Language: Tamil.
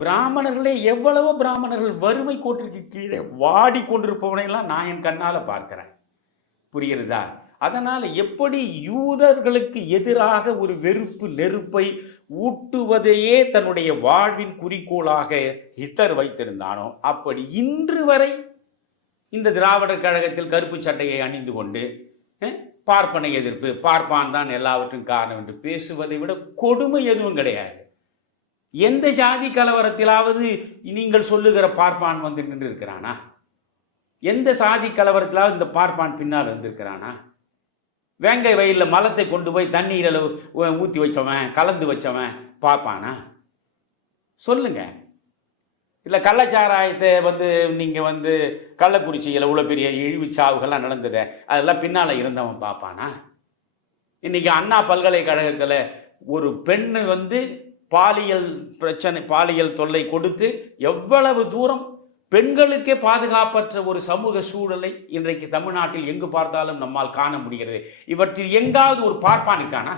பிராமணர்களே எவ்வளவோ பிராமணர்கள் வறுமை கோட்டிற்கு கீழே வாடி கொண்டிருப்பவனையெல்லாம் நான் என் கண்ணால் பார்க்கிறேன். புரிகிறதா? அதனால் எப்படி யூதர்களுக்கு எதிராக ஒரு வெறுப்பு நெருப்பை ஊட்டுவதையே தன்னுடைய வாழ்வின் குறிக்கோளாக ஹிட்லர் வைத்திருந்தானோ அப்படி இன்று வரை இந்த திராவிடர் கழகத்தில் கருப்பு சட்டையை அணிந்து கொண்டு பார்ப்பனை எதிர்ப்பு பார்ப்பான் தான் எல்லாவற்றும் காரணம் என்று பேசுவதை விட கொடுமை எதுவும் கிடையாது. எந்த ஜாதி கலவரத்திலாவது நீங்கள் சொல்லுகிற பார்ப்பான் வந்து நின்று இருக்கிறானா எந்த சாதி கலவரத்திலாவது இந்த பார்ப்பான் பின்னால் இருந்திருக்கிறானா வேங்கை வயலில் மலத்தை கொண்டு போய் தண்ணீரில் ஊற்றி வச்சவன் கலந்து வச்சவன் பார்ப்பானா? சொல்லுங்க. இல்லை கள்ளச்சாராயத்தை வந்து நீங்கள் வந்து கள்ளக்குறிச்சியில் இவ்வளோ பெரிய இழிவு சாவுகள்லாம் நடந்தது அதெல்லாம் பின்னால் இருந்தவன் பார்ப்பானா? இன்னைக்கு அண்ணா பல்கலைக்கழகத்தில் ஒரு பெண்ணு வந்து பாலியல் பிரச்சனை பாலியல் தொல்லை கொடுத்து எவ்வளவு தூரம் பெண்களுக்கே பாதுகாப்பற்ற ஒரு சமூக சூழலை இன்றைக்கு தமிழ்நாட்டில் எங்கு பார்த்தாலும் நம்மால் காண முடிகிறது. இவற்றில் எங்காவது ஒரு பார்ப்பானுக்கானா